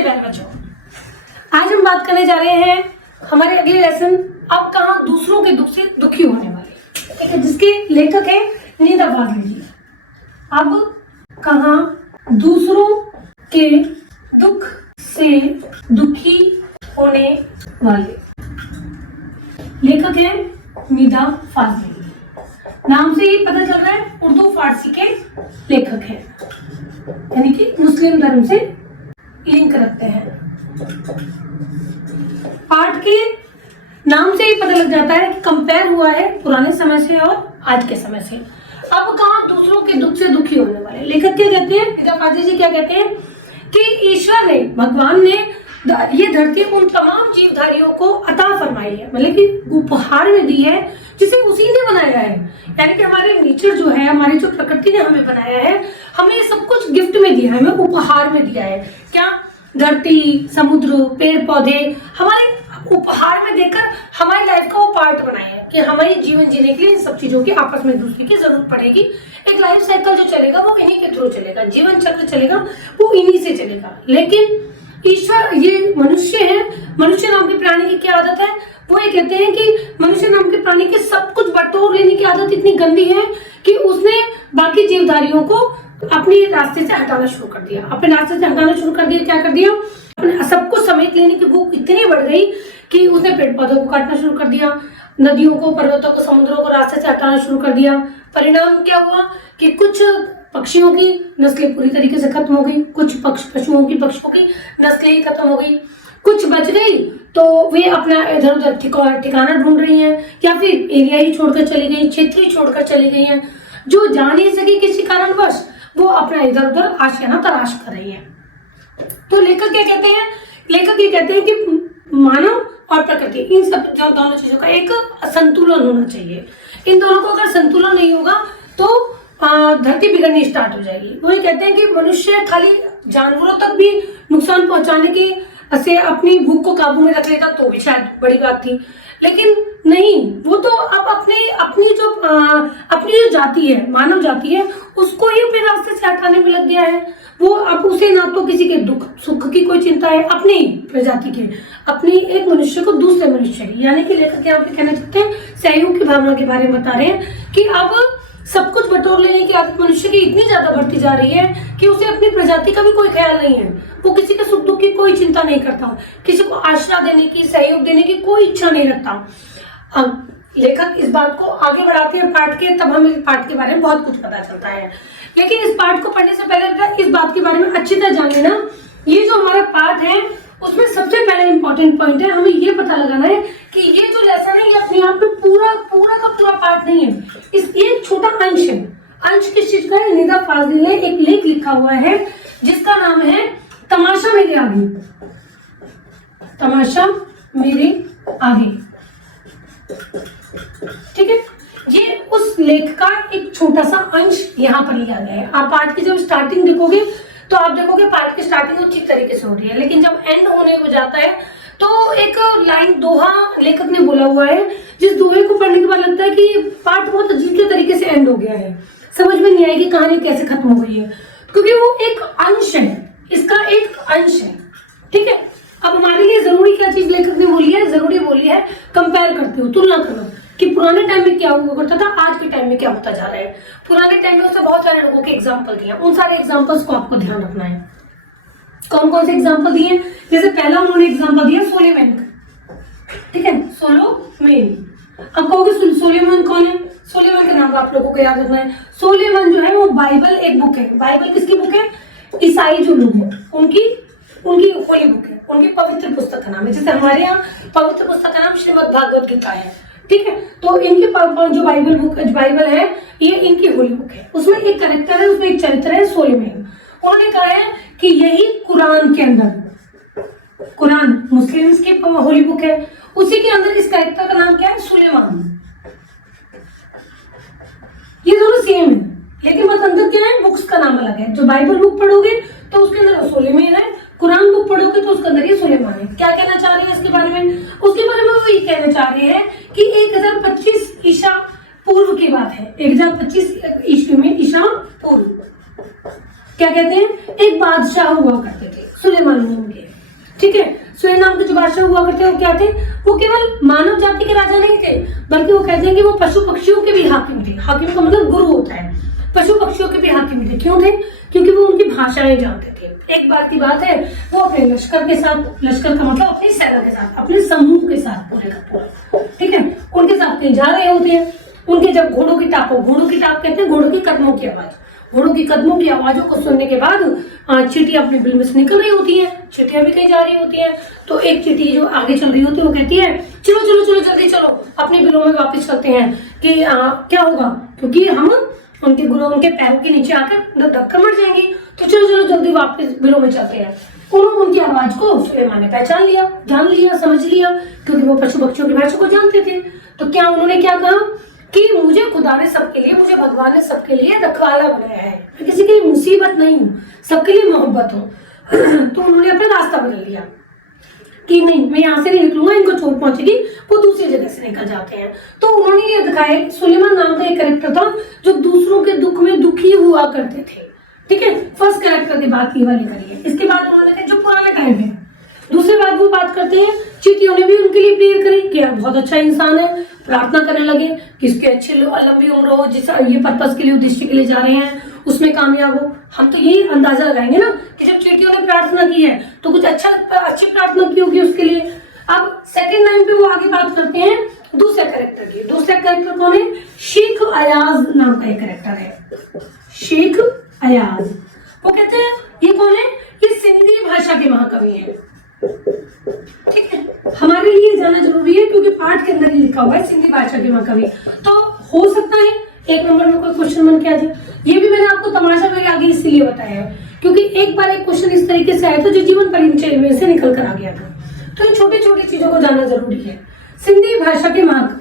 नमस्ते प्यारे बच्चों, आज हम बात करने जा रहे हैं हमारे अगले लेसन अब कहाँ दूसरों के दुख से दुखी होने वाले, ठीक है, जिसके लेखक है निदा फाजली जी। अब कहाँ दूसरों के दुख से दुखी होने वाले, लेखक है निदा फाजली। नाम से ही पता चल रहा है उर्दू फारसी के लेखक हैं, यानी कि मुस्लिम धर्म से लिंक रखते हैं। पाठ के नाम से ही पता लग जाता है कि कंपेयर हुआ है पुराने समय से और आज के समय से। अब कहाँ दूसरों के दुख से दुखी होने वाले, लेखक क्या कहते हैं, निदा फाजली जी क्या कहते हैं कि ईश्वर ने, भगवान ने ये धरती उन तमाम जीवधारियों को अता फरमाई है, मतलब कि उपहार में दी है जिसे उसी ने बनाया है। यानी कि हमारे नेचर जो है, हमारी जो प्रकृति ने हमें बनाया है, हमें ये सब कुछ गिफ्ट में दिया है, हमें उपहार में दिया है। क्या? धरती, समुद्र, पेड़ पौधे हमारे उपहार में देकर हमारी लाइफ का वो पार्ट बनाए हैं कि हमारी जीवन जीने के लिए इन सब चीजों की आपस में दूसरे की जरूरत पड़ेगी। एक लाइफ साइकिल जो चलेगा वो इन्हीं के थ्रू चलेगा, जीवन चक्र चलेगा वो इन्हीं से चलेगा। लेकिन ईश्वर, ये मनुष्य है, मनुष्य नाम के प्राणी की क्या आदत है, वो ये कहते हैं कि मनुष्य नाम के प्राणी के सब कुछ बटोर लेने की आदत इतनी गंदी है कि उसने बाकी जीवधारियों को अपने रास्ते से हटाना शुरू कर दिया, अपने रास्ते से हटाना शुरू कर दिया। क्या कर दिया? अपने सब कुछ समेट लेने की भूख इतनी बढ़ गई कि उसने पेड़ पौधों को काटना शुरू कर दिया, नदियों को, पर्वतों को, समुद्रों को रास्ते से हटाना शुरू कर दिया। परिणाम क्या हुआ कि कुछ पक्षियों की नस्लें पूरी तरीके से खत्म हो गई, कुछ पशुओं की नस्लें ही खत्म हो गई, कुछ बच गई तो वे अपना इधर उधर ठिकाना ढूंढ रही हैं, या फिर एरिया ही छोड़कर चली गई, क्षेत्र ही छोड़कर चली गई हैं। जो जा नहीं सकी किसी कारणवश, वो अपना इधर उधर आशियाना तलाश कर रही है। तो लेखक क्या कहते हैं? लेखक ये कहते हैं कि मानव और प्रकृति, इन सब दोनों चीजों का एक संतुलन होना चाहिए। इन दोनों को अगर संतुलन नहीं होगा तो धरती बिगड़नी स्टार्ट हो जाएगी। वो ये कहते हैं कि मनुष्य खाली जानवरों तक भी नुकसान पहुंचाने की से अपनी भूख को काबू में रख लेता तो भी शायद बड़ी बात थी, लेकिन नहीं, वो तो अब अपनी जो जाति है, मानव जाति है, उसको ही अपने रास्ते से हटाने में लग गया है। वो अब उसे ना तो किसी के दुख सुख की कोई चिंता है, अपनी प्रजाति की, अपनी एक मनुष्य को दूसरे मनुष्य की, यानी कि लेखक यहाँ पे कहना चाहते हैं सहयोग की भावना के बारे में बता रहे हैं कि अब सब कुछ बटोर लेने की आदत मनुष्य की इतनी ज्यादा बढ़ती जा रही है कि उसे अपनी प्रजाति का भी कोई ख्याल नहीं है। वो किसी के सुख दुख की कोई चिंता नहीं करता, किसी को आश्रय देने की, सहयोग देने की कोई इच्छा नहीं रखता। अब लेखक इस बात को आगे बढ़ाते हैं पाठ के, तब हमें इस पाठ के बारे में बहुत कुछ पता चलता है। लेकिन इस पाठ को पढ़ने से पहले इस बात के बारे में अच्छी तरह जान लेना, ये जो हमारा पाठ है उसमें सबसे पहले इंपॉर्टेंट पॉइंट है, हमें ये पता लगाना है कि ये जो लेसन है ये अपने आप में पूरा का पूरा पाठ नहीं है, ये एक छोटा अंश है। अंश किस चीज का है? निदा फाजली ने एक लेख लिखा हुआ है जिसका नाम है तमाशा मेरे आगे, तमाशा मेरे आगे, ठीक है। ये उस लेख का एक छोटा सा अंश यहाँ पर लिया गया है। आप पाठ की जब स्टार्टिंग देखोगे तो आप देखोगे पाठ की स्टार्टिंग ठीक तरीके से हो रही है, लेकिन जब एंड होने को जाता है तो एक लाइन, दोहा लेखक ने बोला हुआ है, जिस दोहे को पढ़ने के बाद लगता है कि पाठ बहुत अजीब के तरीके से एंड हो गया है, समझ में नहीं आएगी कहानी कैसे खत्म हो गई है, क्योंकि वो एक अंश है, इसका एक अंश है, ठीक है। अब हमारे लिए जरूरी क्या चीज लेखक ने बोली है? जरूरी बोली है कंपेयर करते हो, तुलना करो कि पुराने टाइम में क्या हुआ करता था, आज के टाइम में क्या होता जा रहा है। पुराने टाइम में उसने बहुत सारे लोगों के एग्जाम्पल दिए, उन सारे एग्जाम्पल्स को आपको ध्यान रखना है। कौन कौन से एग्जाम्पल दिए? जैसे पहला उन्होंने एग्जाम्पल दिया सोलोमन का, ठीक है, सोलोमन। अब कहोगे सोलोमन कौन है? सोलोमन का नाम आप लोगों को याद रखना है। सोलोमन जो है वो बाइबल एक बुक है। बाइबल किसकी बुक है? ईसाई जो लोग हैं उनकी होली बुक है, उनकी पवित्र पुस्तक का नाम है। जैसे हमारे यहाँ पवित्र पुस्तक का नाम श्रीमद् भागवत गीता है, ठीक है। तो इनकी जो बाइबल है ये इनकी होली बुक है। उसमें एक कैरेक्टर है, उसमें एक चरित्र है सोलोमन। उन्होंने कहा है कि यही कुरान के अंदर, कुरान मुस्लिम्स की होली बुक है, उसी के अंदर इस कैरेक्टर का नाम क्या है? सुलेमान। ये दोनों सेम है, लेकिन बस अंदर क्या है? बुक्स का नाम अलग है। जो बाइबल बुक पढ़ोगे तो उसके अंदर सोलोमन है, कुरान बुक पढ़ोगे तो उसके अंदर ये सुलेमान है। क्या कहना चाह रहे हैं इसके बारे में? उसके बारे में वो ये कहना चाह रहे हैं कि 1025 ईसा पूर्व की बात है। 1025 ईस्वी में, ईसा पूर्व, क्या कहते हैं, एक बादशाह हुआ करते थे सुलेमान नाम के। ठीक है। स्वयं नाम के जो बादशाह हुआ करते वो क्या थे, वो केवल मानव जाति के राजा नहीं थे, बल्कि वो कहते हैं कि वो पशु पक्षियों के भी हाकिम थे। हाकिम का मतलब गुरु होता है। पशु पक्षियों के भी हाकिम थे। क्यों थे? क्योंकि वो उनकी भाषाएं जानते थे। एक बार की बात है, वो अपने लश्कर के साथ, लश्कर का मतलब अपनी सेना के साथ, अपने समूह के साथ पूरे का पूरा, ठीक है, उनके साथ कहीं जा रहे होते हैं। उनके जब घोड़ों की टाप कहते हैं घोड़ों की कदमों की आवाज, घोड़ों की कदमों की आवाजों को सुनने के बाद चींटियां अपने बिल में से निकल रही होती हैं। चींटियां भी कहीं जा रही होती हैं। तो एक चींटी जो आगे चल रही होती है वो कहती है चलो चलो चलो जल्दी चलो, अपने बिलों में वापस चलते हैं कि क्या होगा, क्योंकि हम उनके पैरों के नीचे आकर दबकर मर जाएंगे। तो चलो चलो जल्दी वापस बिलों में चलते हैं। उन्होंने उनकी आवाज को सुलेमान ने पहचान लिया, जान लिया, समझ लिया, क्योंकि वो पशु पक्षियों की भाषा को जानते थे। तो क्या उन्होंने क्या कहा कि मुझे खुदा ने सबके लिए, मुझे भगवान ने सबके लिए रखवाला बनाया है, मैं किसी की मुसीबत नहीं हूँ, सबके लिए मोहब्बत हूँ। तो उन्होंने अपना रास्ता बदल लिया कि नहीं, मैं यहाँ से नहीं निकलूंगा, इनको चोट पहुंचेगी, वो दूसरी जगह से निकल जाते हैं। तो उन्होंने ये दिखाया सुलेमान नाम का एक कैरेक्टर था जो दूसरों के दुख में दुखी हुआ करते थे। ठीक है, फर्स्ट कैरेक्टर की बात ये वाली करी है। इसके बाद उन्होंने कहा जो पुराने टाइम है, दूसरी बात वो बात करते हैं, चींटियों ने भी उनके लिए प्रेयर करी कि यार बहुत अच्छा इंसान है, प्रार्थना करने लगे कि इसके अच्छी लंबी उम्र हो, जिस ये पर्पस के लिए, उद्देश्य के लिए जा रहे हैं उसमें कामयाब हो। हम तो यही अंदाजा लगाएंगे ना कि जब चींटियों ने प्रार्थना की है तो कुछ अच्छी प्रार्थना की होगी उसके लिए। अब सेकंड लाइन पे वो आगे बात करते हैं दूसरे कैरेक्टर की। दूसरा कैरेक्टर कौन है? शेख अयाज नाम का एक कैरेक्टर है, शेख अयाज। वो कहते हैं ये कौन है? ये सिंधी भाषा के महाकवि हैं। ठीक है, हमारे लिए जाना जरूरी है क्योंकि पाठ के अंदर ही लिखा हुआ है सिंधी भाषा के महाकवि। तो हो सकता है एक नंबर में कोई क्वेश्चन बन के आ जाए। ये भी मैंने आपको तमाशा मेरे आगे इसलिए बताया है क्योंकि एक बार एक क्वेश्चन इस तरीके से आया था जो जीवन परिचय में से निकल कर आ गया था। तो इन छोटी छोटी चीजों को जानना जरूरी है। सिंधी भाषा के महाकवि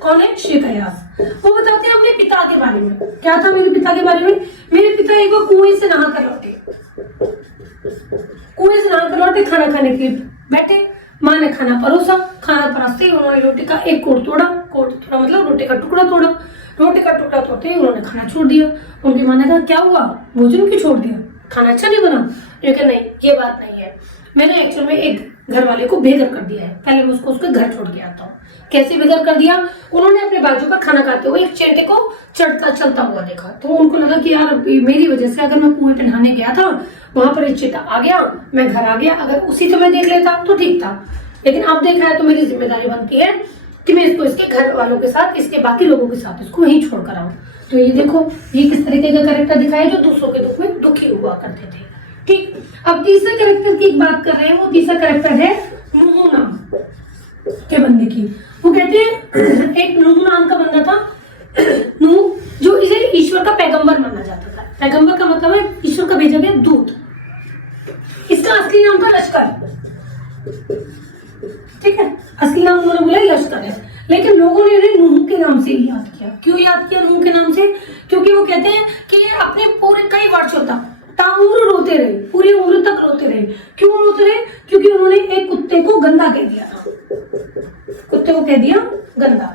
कौन है? शेख अयाज। वो बताते हैं अपने पिता के बारे में। क्या था मेरे पिता के बारे में? मेरे पिता एक बार कुएं से नहा कर लौटे, खाना खाने के लिए बैठे, माँ ने खाना परोसा, खाना परोसते ही उन्होंने रोटी का एक कोट तोड़ा मतलब रोटी का टुकड़ा तोड़ा, रोटी का टुकड़ा तोड़ते ही उन्होंने खाना छोड़ दिया। उनकी माँ ने कहा क्या हुआ, भोजन क्यों छोड़ दिया, खाना अच्छा नहीं बना? लेकिन नहीं, ये बात नहीं है, मैंने एक्चुअल में एक घर वाले को बेघर कर दिया है, पहले मैं उसके घर छोड़ के आता हूँ। कैसे बेघर कर दिया? उन्होंने अपने बाजू पर खाना खाते हुए एक चींटे को चलता हुआ देखा, तो उनको लगा कि यार मेरी वजह से अगर मैं कुएं पे नहाने गया था, वहां पर एक चींटा आ गया, मैं घर आ गया, अगर उसी समय देख लेता तो ठीक था, लेकिन अब देखा है तो मेरी जिम्मेदारी बनती है कि मैं इसको इसके घर वालों के साथ, इसके बाकी लोगों के साथ इसको वहीं छोड़ कर आऊं। तो ये देखो, ये किस तरीके का कैरेक्टर दिखाया जो दूसरों के दुख में दुखी हुआ करते थे। ठीक, अब तीसरे कैरेक्टर की एक बात कर रहे हैं। वो तीसरा कैरेक्टर है नूह नाम के बंदे की। वो कहते हैं एक नूह नाम का बंदा था, नूह, जो इसे ईश्वर का पैगंबर माना जाता था। पैगंबर का मतलब है ईश्वर का भेजा गया दूत। इसका असली नाम था लश्कर। ठीक है, असली नाम उन्होंने बोला लश्कर है, लेकिन लोगों ने इन्हें नूह के नाम से ही याद किया। क्यों याद किया नूह के नाम से? क्योंकि वो कहते हैं कि ये अपने पूरे कई वर्षों तक ताउम्र रोते रहे, पूरी उम्र तक रोते रहे। क्यों रोते रहे? क्योंकि उन्होंने एक कुत्ते को गंदा कह दिया था। कुत्ते को कह दिया गंदा।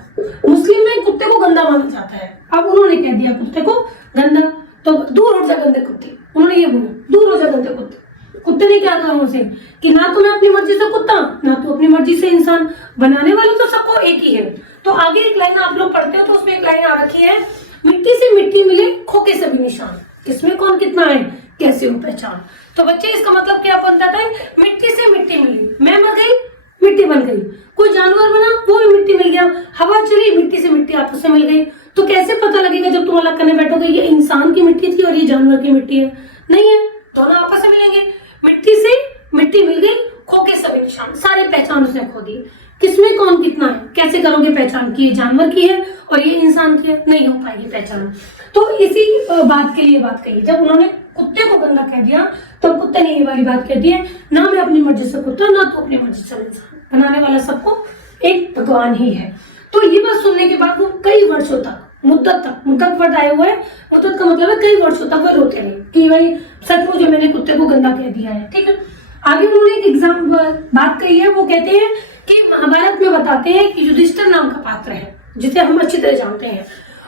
मुस्लिम में कुत्ते को गंदा माना जाता है, अब उन्होंने कह दिया कुत्ते को गंदा, तो दूर हो जा गंदे कुत्ते। उन्होंने ये बोला, दूर हो जा गंदे कुत्ते। कुत्ते ने क्या कहा उनसे कि ना तो मैं अपनी मर्जी से कुत्ता, ना तो अपनी मर्जी से इंसान, बनाने वाले तो सबको एक ही है। तो आगे एक लाइन आप लोग पढ़ते हो तो उसमें एक लाइन आ रखी है, मिट्टी से मिट्टी मिले खोके सभी निशान, किसमें कौन कितना है कैसे हो पहचान। तो बच्चे इसका मतलब क्या बनता था? मिट्टी से मिट्टी मिली, मैं मर गई मिट्टी बन गई, कोई जानवर बना वो भी मिट्टी मिल गया, हवा चली मिट्टी से मिट्टी आपस में मिल गई। तो कैसे पता लगेगा जब तुम अलग करने बैठोगे ये इंसान की मिट्टी थी और ये जानवर की मिट्टी है? नहीं है, दोनों आपस में मिलेंगे। मिट्टी से मिट्टी मिल गई, खो के सभी निशान, सारे पहचान उसने खो दी। किसमें कौन कितना है कैसे करोगे पहचान की? ये जानवर की है और ये इंसान की है, नहीं हो पाएगी पहचान। तो इसी बात के लिए बात कही, जब उन्होंने कुत्ते को गंदा कह दिया तो कुत्ते ने ये वाली बात कह दी है, ना मैं अपनी मर्जी से कुत्ता, ना तो अपनी मर्जी से इंसान, बनाने वाला सबको एक भगवान ही है। तो ये बात सुनने के बाद वो कई वर्षों तक, मुद्दत वर्ड आया हुआ है, मुद्दत का मतलब है कई वर्षों तक वो रोते रहे कि भाई सचमुच मैंने कुत्ते को गंदा कह दिया है। ठीक है, आगे उन्होंने एक एग्जाम बात कही है। वो कहते हैं कि महाभारत में बताते हैं कि युधिष्ठिर नाम का पात्र है जिसे हम अच्छी तरह जानते हैं,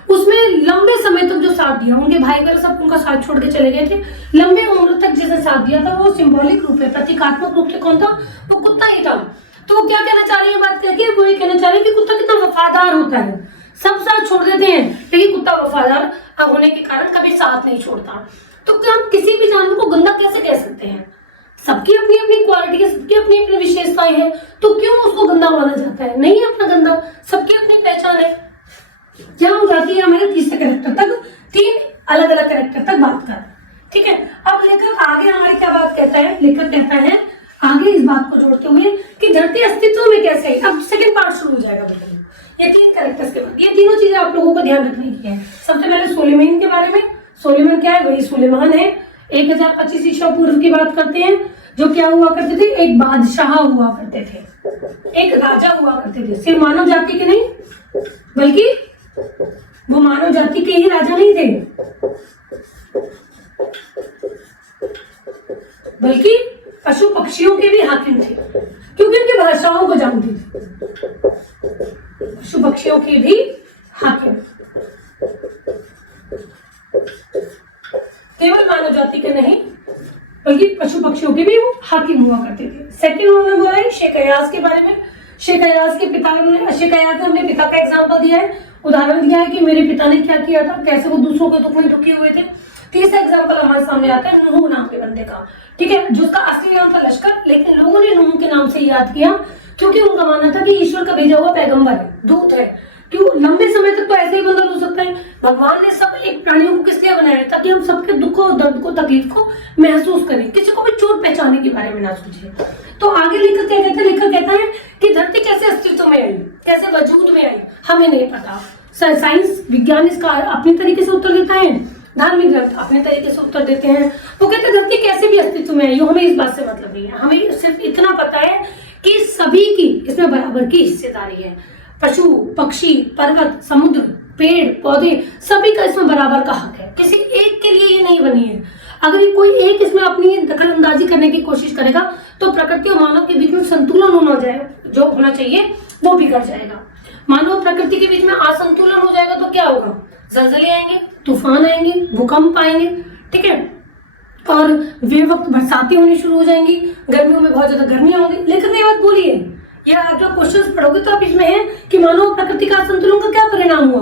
उसमें लंबे समय तक जो साथ दिया, उनके भाई वगैरह सब उनका साथ छोड़ के चले गए थे, लंबे उम्र तक जिसने साथ दिया था वो सिंबॉलिक रूप है, प्रतीकात्मक रूप से कौन था? वो कुत्ता ही था। तो वो क्या कहना चाह रही है बात करके? वो ये कहना चाह रही है कि कुत्ता कितना वफादार होता है, सब साथ छोड़ देते हैं लेकिन कुत्ता वफादार होने के कारण कभी साथ नहीं छोड़ता। तो क्या हम किसी भी जानवर को गंदा कैसे कह सकते हैं? सबकी अपनी अपनी क्वालिटी है, सबकी अपनी अपनी विशेषताएं हैं, तो क्यों उसको गंदा माना जाता है? नहीं है अपना गंदा, सबकी अपनी पहचान है। यहाँ हो जाती है हमारे तीसरे कैरेक्टर तक, 3 अलग अलग कैरेक्टर तक बात कर, ठीक है। अब लेखक आगे हमारी क्या बात कहता है? लेखक कहता है आगे इस बात को जोड़ते हुए कि धरती अस्तित्व में कैसे है। अब सेकंड पार्ट शुरू हो जाएगा बिल्कुल ये 3 कैरेक्टर्स के बाद। ये तीनों चीजें आप लोगों को ध्यान रखनी है। सबसे पहले सोलेमान के बारे में। सोलेमान क्या है? वही सुलेमान है। 1025 ईसा पूर्व की बात करते हैं, जो क्या हुआ करते थे? एक बादशाह हुआ करते थे, एक राजा हुआ करते थे। सिर्फ मानव जाति के नहीं, बल्कि वो मानव जाति के ही राजा नहीं थे, बल्कि पशु पक्षियों के भी हाकिम थे, क्योंकि उनकी भाषाओं को जानते थे। पशु पक्षियों के भी हाकिम, केवल मानव जाति के नहीं बल्कि पशु पक्षियों के भी वो हाकिम हुआ करते थे। सेकंड उन्होंने बोला है शेख अयाज के बारे में। शेख अयाज के पिता ने, शेख अयाज ने अपने पिता का एग्जाम्पल दिया है, उदाहरण दिया है कि मेरे पिता ने क्या किया था, कैसे वो दूसरों के दुख में दुखी हुए थे। तीसरा एग्जाम्पल हमारे सामने आता है नूह नाम के बंदे का, ठीक है, जिसका असली नाम था लश्कर, लेकिन लोगों ने नूह के नाम से याद किया क्योंकि उनका मानना था कि ईश्वर का भेजा हुआ पैगंबर है, दूत है। क्यों? लंबे समय तक तो ऐसे ही बंदर हो सकता है। भगवान ने सब एक प्राणियों को किस लिए बनाया? ताकि हम सबके दुख को, दर्द को, तकलीफ को महसूस करें, किसी को भी चोट पहचाने के बारे में ना सोचे। तो आगे लेखक क्या कहते हैं? लेखक कहता है कि धरती कैसे अस्तित्व में आई, कैसे वजूद में आई, हमें नहीं पता। साइंस विज्ञान इसका अपनी तरीके से उत्तर देता है, धार्मिक ग्रंथ अपने तरीके से उत्तर देते हैं। वो कहते हैं धरती कैसे भी अस्तित्व में आई हो, हमें इस बात से मतलब नहीं है। हमें सिर्फ इतना पता है कि सभी की इसमें बराबर की हिस्सेदारी है। पशु पक्षी, पर्वत, समुद्र, पेड़ पौधे, सभी का इसमें बराबर का हक है। किसी एक के लिए ये नहीं बनी है। अगर कोई एक इसमें अपनी दखल अंदाजी करने की कोशिश करेगा तो प्रकृति और मानव के बीच में संतुलन होना जाए, जो होना चाहिए वो बिगड़ जाएगा। मानव और प्रकृति के बीच में असंतुलन हो जाएगा तो क्या होगा? जलजले आएंगे, तूफान आएंगे, भूकंप आएंगे, ठीक है, और वे वक्त बरसातें होनी शुरू हो जाएंगी, गर्मियों में बहुत ज्यादा गर्मियां होंगी। लेकिन ये बात बोलिए, ये आप जब क्वेश्चंस पढ़ोगे तो आप इसमें है कि मानव और प्रकृति का असंतुलन का क्या परिणाम हुआ?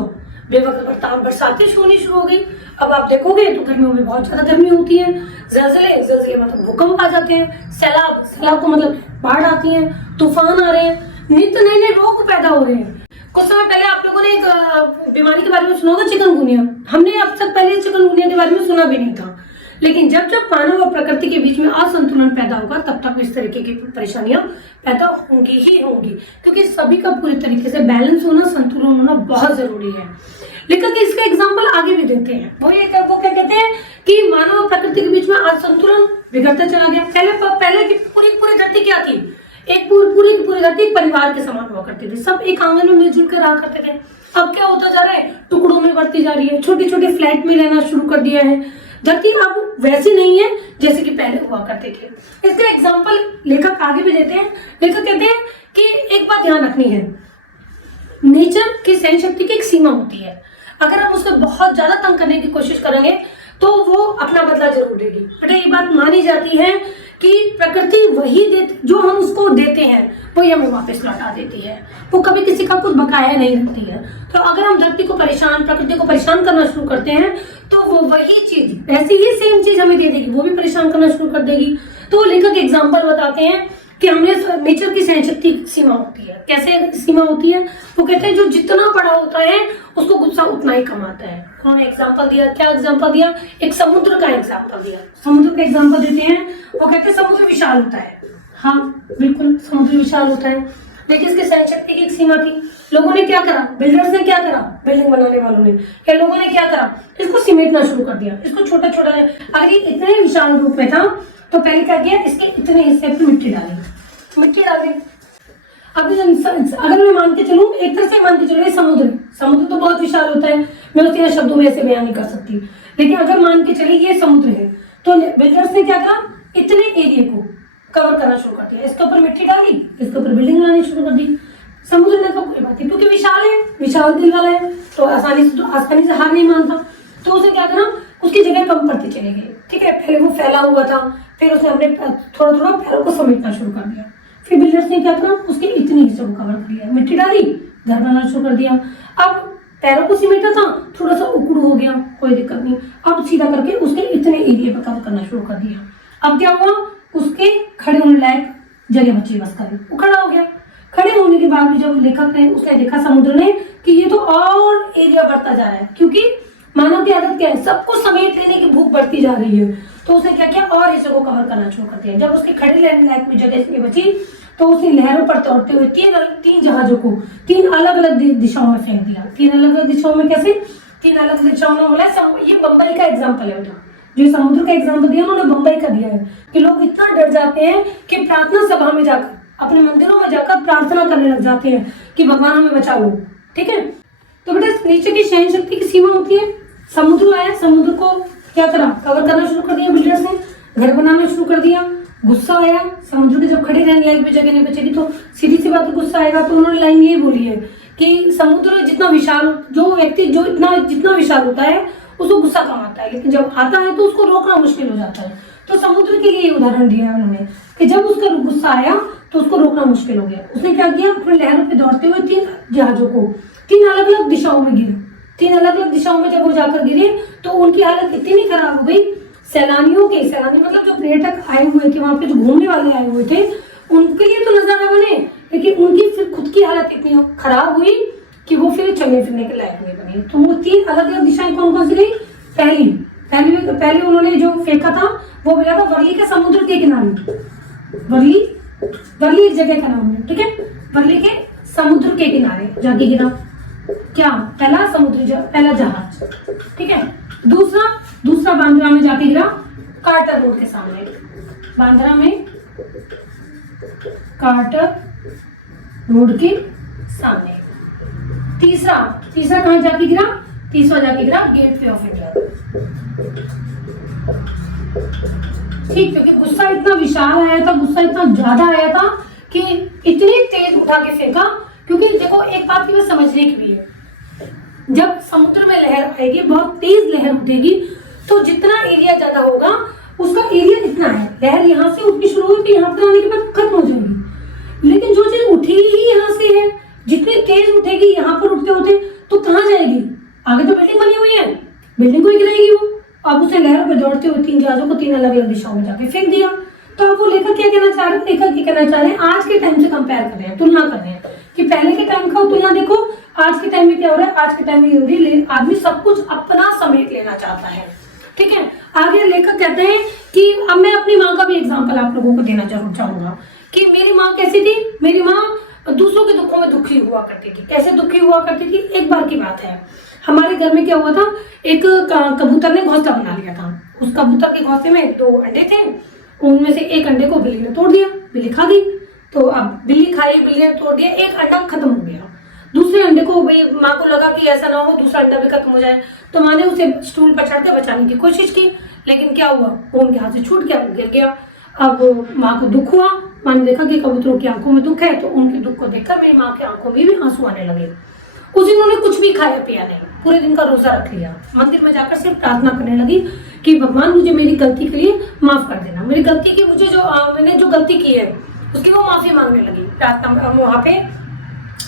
बेवक्त बरसातें होनी शुरू हो गई। अब आप देखोगे तो गर्मियों में बहुत ज्यादा गर्मी होती है, जलजले मतलब भूकंप आ जाते हैं, सैलाब को मतलब बाढ़ आती है, तूफान आ रहे हैं, नित्य नए नए रोग पैदा हो रहे हैं। कुछ समय पहले आप लोगों ने एक बीमारी के बारे में सुना होगा, चिकनगुनिया। हमने अब तक पहले चिकनगुनिया के बारे में सुना भी नहीं था, लेकिन जब जब मानव और प्रकृति के बीच में असंतुलन पैदा होगा तब तक इस तरीके की परेशानियां पैदा होंगी ही होंगी, क्योंकि सभी का पूरी तरीके से बैलेंस होना, संतुलन होना बहुत जरूरी है। लेकिन इसका एग्जाम्पल आगे भी देते हैं। वो क्या कहते हैं कि मानव और प्रकृति के बीच में असंतुलन बिगड़ता चला गया। पहले की पूरी धरती क्या थी? एक पूरी धरती एक परिवार के समान हुआ करती थी, सब एक आंगन में मिलजुल कर रहा करते थे। अब क्या होता जा रहा है? टुकड़ों में बढ़ती जा रही है, छोटे छोटे फ्लैट में रहना शुरू कर दिया है। धरती अब वैसी नहीं है जैसे कि पहले हुआ करते थे। इसका एग्जाम्पल लेखक आगे भी देते हैं। लेखक कहते हैं कि एक बात ध्यान रखनी है, नेचर की सहन शक्ति की एक सीमा होती है। अगर हम उसको बहुत ज्यादा तंग करने की कोशिश करेंगे तो वो अपना बदला जरूर देगी। बेटा ये बात मानी जाती है कि प्रकृति वही जो हम उसको देते हैं वही हमें वापस लौटा देती है, वो कभी किसी का कुछ बकाया नहीं रखती है। तो अगर हम धरती को प्रकृति को परेशान करना शुरू करते हैं तो वो वही चीज, ऐसी ही सेम चीज हमें दे देगी, वो भी परेशान करना शुरू कर देगी। तो लेखक एग्जाम्पल बताते हैं कि हमें नेचर की सहनशक्ति सीमा होती है। कैसे सीमा होती है? वो कहते हैं जो जितना बड़ा होता है उसको गुस्सा उतना ही कम आता है। उन्होंने एग्जाम्पल दिया, क्या एग्जाम्पल दिया? एक समुद्र का एग्जाम्पल दिया। समुद्र का एग्जाम्पल देते हैं, वो कहते हैं समुद्र विशाल होता है। हाँ बिल्कुल, समुद्र विशाल होता है, लेकिन इसकी सहनशक्ति की एक सीमा थी। लोगों ने क्या करा? बिल्डर्स ने क्या करा? बिल्डिंग बनाने वालों ने या लोगों ने क्या करा? इसको सिमेटना शुरू कर दिया, इसको छोटा छोटा। अगर ये इतने विशाल रूप में था तो पहले क्या किया? इसके इतने हिस्से पे मिट्टी डाल दी। अभी अगर मैं मान के चलूं, एक तरह से मान के चलूं, समुद्र तो बहुत विशाल होता है, मैं उसे शब्दों में ऐसे बयान नहीं कर सकती, लेकिन अगर मान के चलिए ये समुद्र है तो बिल्डर्स ने क्या करा? इतने एरिया को कवर करना शुरू कर दिया, इसके ऊपर मिट्टी डाली, इसके ऊपर बिल्डिंग बनानी शुरू कर दी। समुद्र ने कहा कोई बात नहीं, क्योंकि विशाल है, विशाल दिल वाला है, तो आसानी से हार नहीं मानता। तो उसने क्या करा, उसकी जगह कम पड़ती चली गई। ठीक है, पहले वो फैला हुआ था, फिर उसने अपने थोड़ा थोड़ा पैरों को समेटना शुरू कर दिया। फिर बिल्डर्स ने क्या करा, उसके इतने हिस्से को कवर कर लिया, मिट्टी डाली, घर बनाना शुरू कर दिया। अब पैरों को सिमेटा था, थोड़ा सा उकड़ हो गया, कोई दिक्कत नहीं, अब सीधा करके उसके इतने एरिया पर कवर करना शुरू कर दिया। अब क्या हुआ, उसके खड़े होने लायक जगह बची बस खाली, वो खड़ा हो गया। खड़े होने के बाद भी जब लेखक ने उसने देखा समुद्र ने कि ये तो और एरिया बढ़ता जा रहा है, क्योंकि मानव की आदत क्या है, सबको समेट लेने की भूख बढ़ती जा रही है, तो उसने क्या किया और इसे को कवर करना शुरू कर दिया। जब उसके खड़े रहने लायक में जगह इसमें बची, तो उसने लहरों पर तोड़ते हुए तीन जहाजों को 3 अलग अलग दिशाओं में फेंक दिया। 3 अलग अलग दिशाओं में कैसे, 3 अलग दिशाओं में बोला, ये बम्बई का एग्जाम्पल है बेटा, जो समुद्र का एग्जाम्पल दिया उन्होंने बम्बई का दिया है कि लोग इतना डर जाते हैं कि प्रार्थना सभा में जाकर, अपने मंदिरों में जाकर प्रार्थना करने लग जाते हैं कि भगवान हमें बचा लो। ठीक है, तो बेटा नीचे की सहन शक्ति की सीमा होती है। समुद्र आया, समुद्र को क्या करा, कवर करना शुरू कर दिया बिल्डर्स ने, घर बनाना शुरू कर दिया। गुस्सा आया, समुद्र के जब खड़े रहने लायक भी जगह नहीं बचेगी तो सीधी सी बात है गुस्सा आएगा। तो उन्होंने लाइन यही बोली है कि समुद्र जितना विशाल, जो व्यक्ति जो जितना विशाल होता है उसको गुस्सा कम आता है, लेकिन जब आता है तो उसको रोकना मुश्किल हो जाता है। तो समुद्र के लिए ये उदाहरण दिया उन्होंने कि जब उसका गुस्सा आया तो उसको रोकना मुश्किल हो गया। उसने क्या किया, अपने लहरों पे दौड़ते हुए 3 जहाजों को 3 अलग अलग दिशाओं में गिरे। 3 अलग अलग दिशाओं में जब वो जाकर गिरे तो उनकी हालत इतनी खराब हो गई, सैलानी मतलब जो पर्यटक आए हुए थे वहां पे, जो घूमने वाले आए हुए थे, उनके लिए तो नजारा बने, लेकिन उनकी फिर खुद की हालत इतनी खराब हुई कि वो फिर चलने फिरने के लायक नहीं बने। तो वो 3 अलग अलग दिशाएं कौन कौन सी गई, पहले उन्होंने जो फेंका था वो मिला था वर्ली के समुद्र के किनारे। वर्ली एक जगह का नाम है, ठीक है, वर्ली के समुद्र के किनारे जाके गिरा। क्या, पहला जहाज, ठीक है। दूसरा बांद्रा में जाके गिरा, कार्टर रोड के सामने, बांद्रा में कार्टर रोड के सामने। तीसरा कहां जाके गिरा, तीसरा जाके गिरा गेटवे ऑफ इंडिया। ठीक, क्योंकि गुस्सा इतना विशाल आया था, गुस्सा इतना ज्यादा आया था कि इतनी तेज उठा के फेंका। क्योंकि देखो एक बात की बात समझने की भी है, जब समुद्र में लहर आएगी, बहुत तेज लहर उठेगी, तो जितना एरिया ज्यादा होगा उसका एरिया इतना है, लहर यहाँ से उठनी शुरू हुई तो यहाँ पर आने के बाद खत्म हो जाएगी। लेकिन जो चीज उठी ही यहाँ से है, जितनी तेज उठेगी यहाँ पर उठते होते तो कहाँ जाएगी, आगे तो बिल्डिंग बनी हुई है, बिल्डिंग को ही गिराएगी वो। अब उसने लहरों पे दौड़ते हुए 3 जहाजों को 3 अलग अलग दिशाओं में जाके फेंक दिया। तो अब वो लेखक क्या कहना चाह रहे हैं, आज के टाइम से कंपेयर कर रहे हैं, तुलना कर रहे हैं कि पहले के टाइम का तुलना देखो, आज के टाइम में क्या हो रहा है, आज के टाइम में ये हो रही है, आदमी सब कुछ अपना समेट लेना चाहता है। ठीक है, आगे लेखक कहते हैं कि अब मैं अपनी माँ का भी एग्जाम्पल आप लोगों को देना जरूर चाहूंगा कि मेरी माँ कैसी थी। मेरी माँ दूसरों के दुखों में दुखी हुआ करती थी। कैसे दुखी हुआ करती थी, एक बार की बात है, हमारे घर में क्या हुआ था, एक कबूतर ने घोंसला बना लिया था। उस कबूतर के घोंसले में 2 अंडे थे, उनमें से एक अंडे को बिल्ली ने तोड़ दिया, बिल्ली खा गई। तो अब बिल्ली खाई, बिल्ली ने तोड़ दिया, एक अंडा खत्म हो गया। दूसरे अंडे को भाई माँ को लगा कि ऐसा ना हो दूसरा अंडा भी खत्म हो जाए, तो माँ ने उसे स्टूल पर चढ़ के बचाने की कोशिश की, लेकिन क्या हुआ, वो उनके हाथ से छूट गया, गिर गया। अब माँ को दुख हुआ, माँ ने देखा कि कबूतरों की आंखों में दुख है, तो उनके दुख को देखकर मेरी माँ की आंखों में भी आंसू आने लगे। उस दिन उन्होंने कुछ भी खाया पिया नहीं, पूरे दिन का रोजा रख लिया, मंदिर में जाकर सिर्फ प्रार्थना करने लगी कि भगवान मुझे मेरी गलती के लिए माफ कर देना, मेरी गलती की मुझे मैंने जो गलती की है उसकी वो माफी मांगने लगी प्रार्थना वहां पे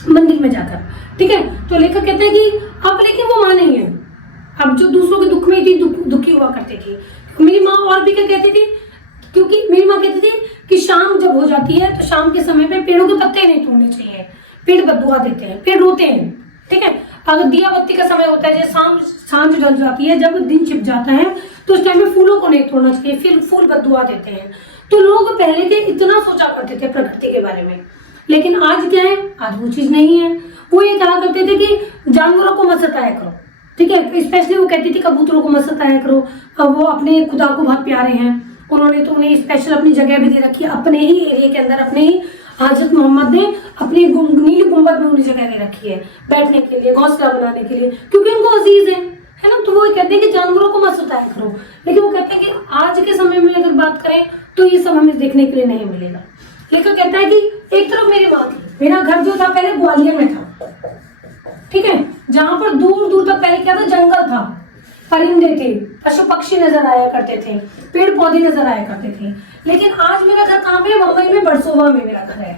मंदिर में जाकर। ठीक है, तो लेखक कहते हैं कि अब लेकिन वो माँ नहीं है, अब जो दूसरों के दुख में थी, दुखी हुआ करती थी। मेरी माँ और भी क्या कहती थी, क्योंकि मेरी माँ कहती थी कि शाम जब हो जाती है तो शाम के समय पे पेड़ों के पत्ते नहीं तोड़ने चाहिए, पेड़ बददुआ देते हैं, पेड़ रोते हैं। ठीक है, अगर दिया बत्ती का समय होता है, जैसे सांझ ढल जाती है, जब दिन छिप जाता है, तो उस टाइम में फूलों को नहीं तोड़ना चाहिए, फिर फूल बददुआ देते हैं। तो लोग पहले के इतना सोचा करते थे प्रकृति के बारे में, लेकिन आज क्या है, आज वो चीज नहीं है। वो ये कहा करते थे कि जानवरों को मत सताया करो। ठीक है, स्पेशली वो कहती थी कबूतरों को मत सताया करो। अब वो अपने खुदा को बहुत प्यारे हैं, उन्होंने तो उन्हें स्पेशल अपनी जगह भी दे रखी है, अपने ही एरिया के अंदर, अपने ही हजरत मोहम्मद ने अपनी नीली गुंबद में उन्हें जगह दे रखी है बैठने के लिए, घोंसला बनाने के लिए, क्योंकि उनको अजीज है ना। तो वो कहते हैं कि जानवरों को मत सताया करो, लेकिन वो कहते हैं कि आज के समय में अगर बात करें तो ये सब हमें देखने के लिए नहीं मिलेगा। लेकिन कहता है कि एक तरफ मेरी माँ थी, मेरा घर जो था पहले ग्वालियर में था, ठीक है, जहां पर दूर दूर तक पहले क्या था, जंगल था, परिंदे थे, पशु पक्षी नजर आया करते थे, पेड़ पौधे नजर आया करते थे। लेकिन आज मेरा घर कहाँ पे है, मुंबई में बरसोवा में मेरा घर है।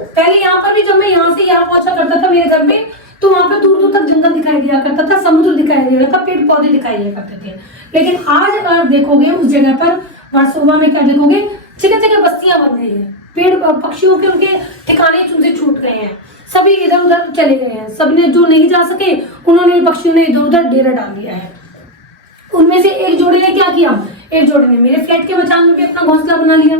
पहले यहाँ पर भी जब मैं यहाँ से यहाँ पहुंचा करता था मेरे घर में, तो वहां पर दूर दूर तक जंगल दिखाई दिया करता था, समुद्र दिखाई दिया करता था, पेड़ पौधे दिखाई दिया करते थे। लेकिन आज अगर देखोगे उस जगह पर बरसोवा में क्या देखोगे, जगह जगह बस्तियां बन गई है, पेड़ पक्षियों के उनके ठिकाने उनसे छूट गए हैं, सभी इधर उधर चले गए हैं, सबने जो नहीं जा सके उन्होंने पक्षियों ने इधर उधर डेरा डाल दिया है। उनमें से एक जोड़े ने क्या किया, एक जोड़े ने मेरे फ्लैट के मचान में भी अपना घोंसला बना लिया,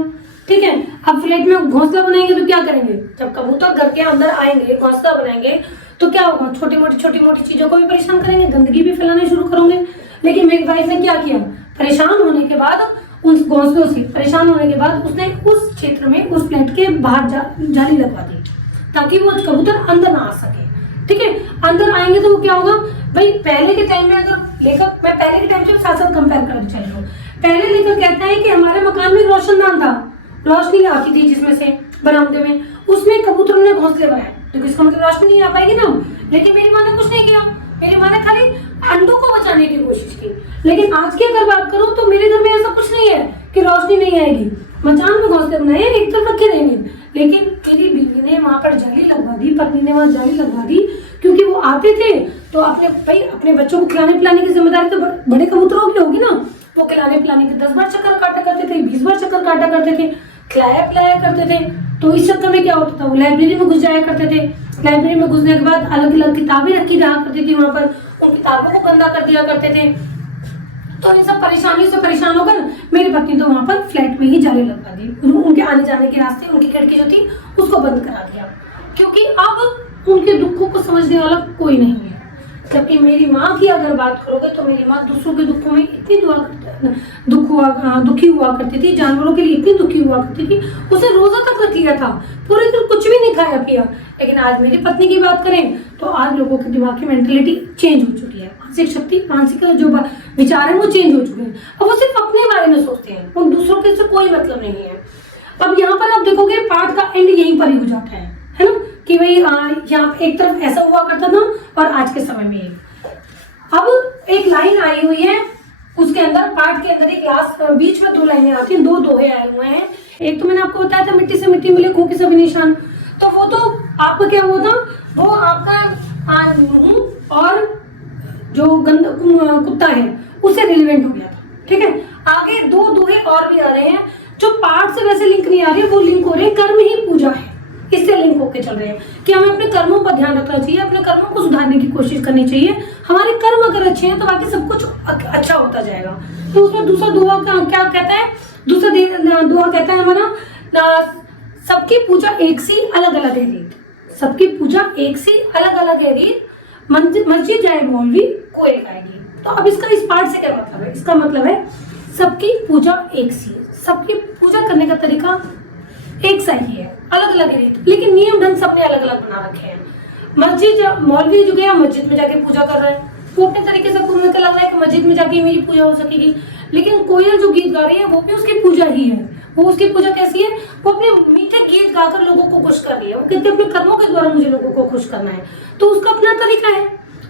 ठीक है। अब फ्लैट में घोंसला बनाएंगे तो क्या करेंगे, जब कबूतर घर के अंदर आएंगे घोंसला बनाएंगे तो क्या होगा, छोटी मोटी चीजों को भी परेशान करेंगे, गंदगी भी फैलाने शुरू करोगे। लेकिन मेरी वाइफ ने क्या किया, परेशान होने के बाद, उस घोंसलों से परेशान होने के बाद उसने उस क्षेत्र में, उस फ्लैट के बाहर जाली लगवा दी ताकि वो कबूतर अंदर ना आ सके, ठीक है। अंदर आएंगे तो क्या होगा भाई, पहले के टाइम में अगर लेखक, मैं पहले के टाइम से साथ साथ कंपेयर करना चाह रही हूँ। पहले लेखक कहता है कि हमारे मकान में रोशनदान था, रोशनी आती थी जिसमें से बरामदे में, उसमें कबूतरों ने घोंसले बनाए, तो इसका मतलब रोशनी नहीं आ पाएगी ना। लेकिन मेरी माँ ने कुछ नहीं किया, मेरी माँ ने खाली अंडों को बचाने की कोशिश की। लेकिन आज की अगर बात करूं तो मेरे घर में ऐसा कुछ नहीं है कि रोशनी नहीं आएगी, मचान में घोंसले बनाए, एक तरफ रखे रहेंगे। लेकिन मेरी बीवी ने वहां पर जाली लगवा दी, पत्नी ने वहां जाली लगवा दी, क्योंकि वो आते थे तो अपने बच्चों को खिलाने पिलाने की जिम्मेदारी तो बड़े कबूतरों की होगी ना। वो खिलाने पिलाने के 10 बार चक्कर काटा करते थे, 20 बार चक्कर काटा करते थे, खिलाया पिलाया करते थे। तो इस चक्कर में क्या होता था, वो लाइब्रेरी में घुस जाया करते थे। लाइब्रेरी में घुसने के बाद अलग अलग किताबें रखी रहा करती थी वहां पर, उन किताबों को गंदा कर दिया करते थे। तो इन सब परेशानियों से परेशान होकर मेरी पत्नी तो वहां पर फ्लैट में ही जाली लगवा दी, उनके आने जाने के रास्ते, उनकी खिड़की जो थी उसको बंद करा दिया, क्योंकि अब उनके दुखों को समझने वाला कोई नहीं है। जबकि मेरी माँ की अगर बात करोगे तो मेरी माँ दूसरों के दुखों में इतनी दुखी हुआ करती थी, जानवरों के लिए इतनी दुखी हुआ करती थी, उसे रोजा तक रख लिया था, पूरे दिन कुछ भी नहीं खाया पिया। लेकिन आज मेरी पत्नी की बात करें तो आज लोगों की दिमाग की मेंटेलिटी चेंज हो चुकी है, मानसिक शक्ति, मानसिक जो विचार है वो चेंज हो चुके हैं। अब वो सिर्फ अपने बारे में सोचते हैं, उन दूसरों के से कोई मतलब नहीं है। अब यहाँ पर आप देखोगे पाठ का एंड यहीं पर ही हो जाता है ना, कि भाई यहाँ एक तरफ ऐसा हुआ करता था और आज के समय में अब एक लाइन आई हुई है, उसके अंदर पाठ के अंदर एक लास्ट बीच में 2 लाइनें आती हैं, 2 दोहे आए हुए हैं। एक तो मैंने आपको बताया था मिट्टी से मिट्टी मिले खो के सभी निशान, तो वो तो आपका क्या हुआ था, वो आपका और जो कुत्ता है उससे रिलेवेंट हो गया था, ठीक है। आगे 2 दोहे और भी आ रहे हैं जो पाठ से वैसे लिंक नहीं आ रही है, वो लिंक हो रहे हैं कर्म ही पूजा है, इससे लिंक होके चल रहे हैं कि हमें अपने कर्मों का ध्यान रखना चाहिए, अपने कर्मों को सुधारने की कोशिश करनी चाहिए। हमारे कर्म अगर अच्छे हैं तो बाकी सब कुछ अच्छा होता जाएगा। तो उसमें दूसरा दुआ क्या कहता है, दूसरा दुआ कहता है हमारा, सबकी पूजा एक सी अलग अलग है रीत, सबकी पूजा एक सी अलग अलग है रीत, मस्जिद जाए मौलवी कोई गाएगी। तो अब इसका इस पार्ट से क्या मतलब है, इसका मतलब है सबकी पूजा एक सी, सबकी पूजा करने का तरीका एक सा ही है, अलग अलग है, लेकिन नियम ढंग सबने अलग अलग बना रखे हैं। मस्जिद मौलवी जो गया मस्जिद में जाके पूजा कर रहे हैं, वो अपने तरीके से पूरा लग रहा है कि मस्जिद में जाके मेरी पूजा हो सकेगी। लेकिन कोयल जो गीत गा रही है वो भी उसकी पूजा ही है। वो उसकी पूजा कैसी है, वो अपने मीठे गीत गाकर लोगों को खुश कर रही है, वो कहते हैं अपने कर्मों के द्वारा मुझे लोगों को खुश करना है, तो उसका अपना तरीका है,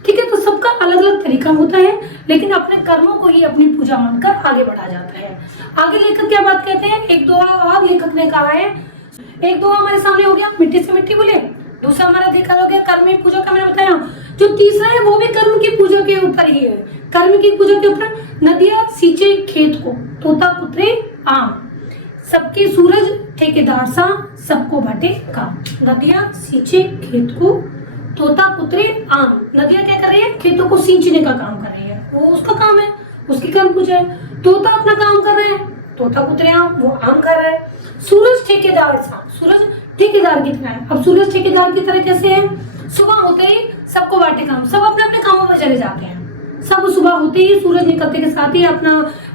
ठीक है। तो सबका अलग अलग तरीका होता है, लेकिन अपने कर्मों को ही अपनी पूजा मानकर आगे बढ़ा जाता है। आगे लेखक क्या बात कहते हैं, एक दुआ और लेखक ने कहा है, एक दुआ हमारे सामने हो गया मिट्टी से मिट्टी बोले, दूसरा हमारा देखा हो गया कर्म की पूजा का, मैंने बताया। जो तीसरा है वो भी कर्म की पूजा के ऊपर ही है, कर्म की पूजा के ऊपर। नदियां सींचे खेत को, तोता कुतरे आम, सबके सूरज ठेकेदार सा, सबको बांटे काम। नदियां सींचे खेत को, तोता कुतरे आम। नदियां क्या कर रही है, खेतों को सींचने का काम कर रही है, वो उसका काम है, उसकी कर्म पूजा है। तोता अपना काम कर रहे हैं, तोता कुतरे आम, वो आम कर रहे हैं। सूरज ठेकेदार सा, सूरज ठेकेदार की तरह है। अब सूरज ठेकेदार की तरह कैसे है, सुबह होते ही सबको बांटे काम, सब अपने अपने कामों में चले जाते हैं, सब सुबह होते ही सूरज निकलते के साथ ही अपना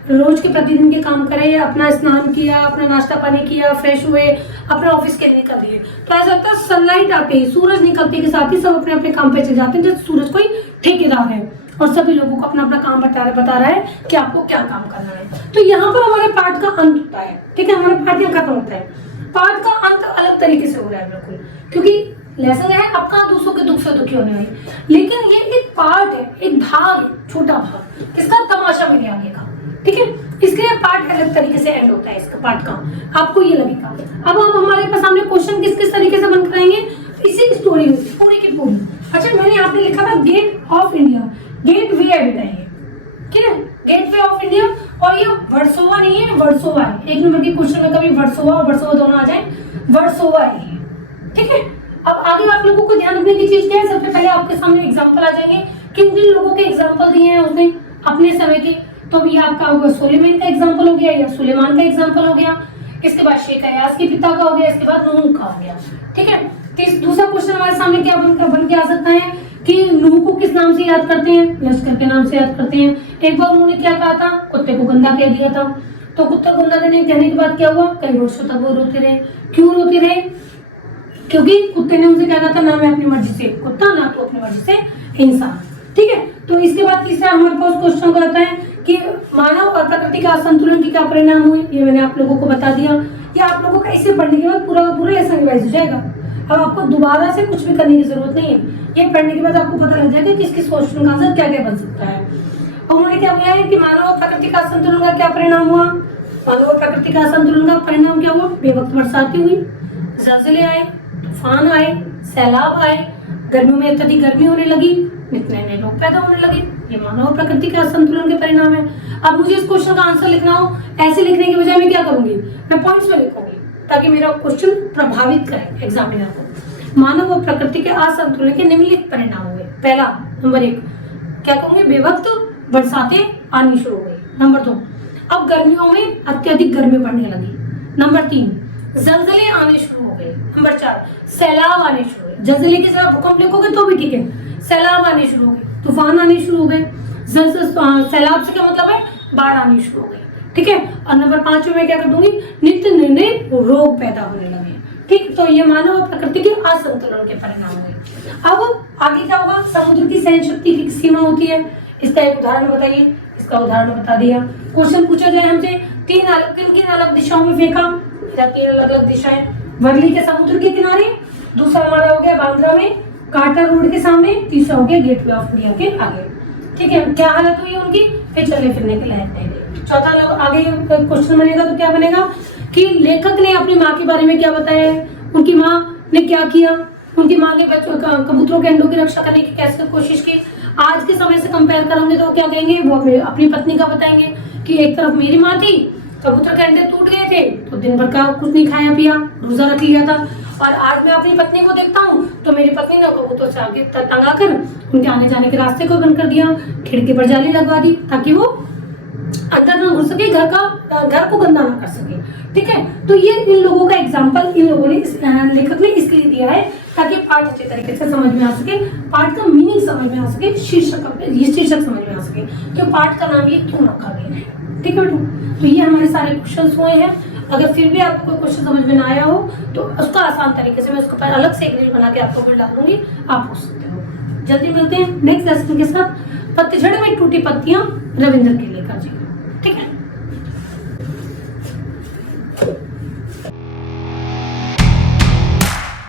रोज के प्रतिदिन के काम करे, अपना स्नान किया, अपना नाश्ता पानी किया, फ्रेश हुए, अपना ऑफिस के लिए निकल दिए। तो ऐसा लगता है सनलाइट आते ही, सूरज निकलते के साथ ही सब अपने अपने काम पे चले जाते हैं, जैसे सूरज कोई ठेकेदार है और सभी लोगों को अपना अपना काम बता रहा है कि आपको क्या काम करना है। तो यहाँ पर हमारे पाठ का अंत होता है, ठीक है, हमारे पाठ यहाँ खत्म होता है। पाठ का अंत अलग तरीके से हो रहा है बिल्कुल, क्योंकि लेसन है अब कहाँ दूसरों के दुख से दुखी होने वाली, लेकिन ये एक पार्ट है, एक भाग है, छोटा भाग, किसका? तमाशा मेरे आगे का, ठीक है। इसलिए पार्ट अलग तरीके से एंड होता है इसका पार्ट का, आपको ये लगेगा। अब हम हमारे पास सामने क्वेश्चन किस किस तरीके से बन कराएंगे, इसी स्टोरी में पूरी की पूरी। अच्छा, मैंने यहाँ पे लिखा था गेट ऑफ इंडिया, गेट वे है बेटा ये, ठीक है, गेट वे ऑफ इंडिया। और ये वर्सोवा नहीं है, वर्सोवा है। एक नंबर के क्वेश्चन में कभी वर्सोवा और वर्सोवा दोनों आ जाए, वर्सोवा है, ठीक है। अब आगे आप लोगों को ध्यान रखने की चीज क्या है, सबसे पहले आपके सामने एग्जांपल आ जाएंगे, किन किन लोगों के एग्जांपल दिए हैं उसने अपने समय के। तो ये आपका होगा सुलेमान का एग्जांपल हो गया, या सुलेमान का एग्जांपल हो गया, इसके बाद शेख अयाज के पिता का हो गया, इसके बाद नूह का हो गया, ठीक है। दूसरा क्वेश्चन हमारे सामने क्या बन के आ सकता है कि नूह को किस नाम से याद करते हैं? लश्कर के नाम से याद करते हैं। एक बार उन्होंने क्या कहा था, कुत्ते को गंदा कह दिया था, तो कुत्ता गंदा कहने के बाद क्या हुआ, कई वर्षों तक वो रोते रहे। क्यों रोते रहे? क्योंकि कुत्ते ने उनसे क्या कहा था, ना मैं अपनी मर्जी से कुत्ता, ना तो अपनी मर्जी से इंसान, ठीक है। तो इसके बाद तीसरा हमारे पास क्वेश्चन आता है कि मानव और प्रकृति का असंतुलन के क्या परिणाम हुए। ये मैंने आप लोगों को बता दिया। ये आप लोगों का इसे पढ़ने के बाद पूरा का पूरा ऐसा रिवाइज हो जाएगा। अब आपको दोबारा से कुछ भी करने की जरूरत नहीं है, ये पढ़ने के बाद आपको पता लग जाएगा कि किस क्वेश्चन का आंसर क्या क्या बन सकता है। और उन्होंने क्या बोला है कि मानव और प्रकृति का असंतुलन का क्या परिणाम हुआ। मानव और प्रकृति का असंतुलन का परिणाम क्या हुआ, बेवक्त बरसातें हुई, जलजले आए, तूफान आए, सैलाब आए, गर्मियों में अत्यधिक गर्मी होने लगी, नित नए रोग पैदा होने लगे। ये मानव और प्रकृति के असंतुलन के परिणाम है। अब मुझे इस क्वेश्चन का आंसर लिखना हो, ऐसे लिखने की बजाय मैं क्या करूंगी, मैं पॉइंट्स में लिखूंगी ताकि मेरा क्वेश्चन प्रभावित करे एग्जामिनर को। मानव और प्रकृति के असंतुलन के निम्नलिखित परिणाम हुए। पहला, नंबर 1 क्या कहूंगी, बेवक्त बरसातें आनी शुरू हुई। नंबर 2, अब गर्मियों में अत्यधिक गर्मी पड़ने लगी। नंबर 3, जलजले आने शुरू हो गए। नंबर 4, सैलाब आने शुरू हुए। जलजले के साथ भूकंप लिखोगे तो भी ठीक है, सैलाब आने शुरू हो गए, तूफान आने शुरू हो गए, सैलाब से क्या मतलब है, बाढ़ आनी शुरू हो गई, ठीक है। और नंबर 5 में मैं क्या कर दूंगी, नित्य नए रोग पैदा होने लगे, ठीक। तो ये मानव और प्रकृति के असंतुलन के परिणाम हुए। अब आगे क्या होगा, समुद्र की सहन शक्ति की सीमा होती है, इसका एक उदाहरण बताइए। इसका उदाहरण बता दिया। क्वेश्चन पूछा जाए हमसे, किन अलग दिशाओं में फेंका, 3 अलग अलग दिशाएं, वर्ली के समुद्र के किनारे, दूसरा हमारा हो गया बांद्रा में कार्टर रोड के सामने, तीसरा हो गया गेटवे ऑफ इंडिया के आगे, ठीक है। क्या हालत हुई उनकी, फिर चलने फिरने के लायक नहीं रही। चौथा आगे क्वेश्चन बनेगा तो क्या बनेगा कि लेखक ने अपनी माँ के बारे में क्या बताया है, उनकी माँ ने क्या किया, उनकी माँ ने बच्चों कबूतरों के अंडों की रक्षा करने की कैसे कोशिश की। आज के समय से कंपेयर करेंगे तो क्या कहेंगे, वो अपनी पत्नी का बताएंगे कि एक तरफ मेरी माँ थी, कबूतर के अंडे टूट गए थे तो दिन भर का कुछ नहीं खाया पिया, रोजा रख लिया था, और आज मैं अपनी पत्नी को देखता हूँ तो मेरी पत्नी ने कबूतर से आगे टंगा कर उनके आने जाने के रास्ते को बंद कर दिया, खिड़की पर जाली लगवा दी ताकि वो अंदर ना घुस सके, घर को गंदा ना कर सके, ठीक है। तो ये इन लोगों का एग्जाम्पल इन लोगों ने लेखक ने इसलिए दिया है ताकि पाठ अच्छे तरीके से समझ में आ सके, पाठ का मीनिंग समझ में आ सके, शीर्षक समझ में आ सके कि पाठ का नाम ये क्यों रखा गया है, ठीक है बेटू। तो ये हमारे सारे क्वेश्चन हुए हैं। अगर फिर भी आपको कोई क्वेश्चन समझ में ना आया हो तो उसका आसान तरीके से मैं उसको पर अलग से एक रील बना के आपको फिर डाल दूंगी, आप पूछ सकते हो। जल्दी मिलते हैं नेक्स्ट लेसन के साथ। पतझड़ में टूटी पत्तियां, रविंद्र केलेकर जी।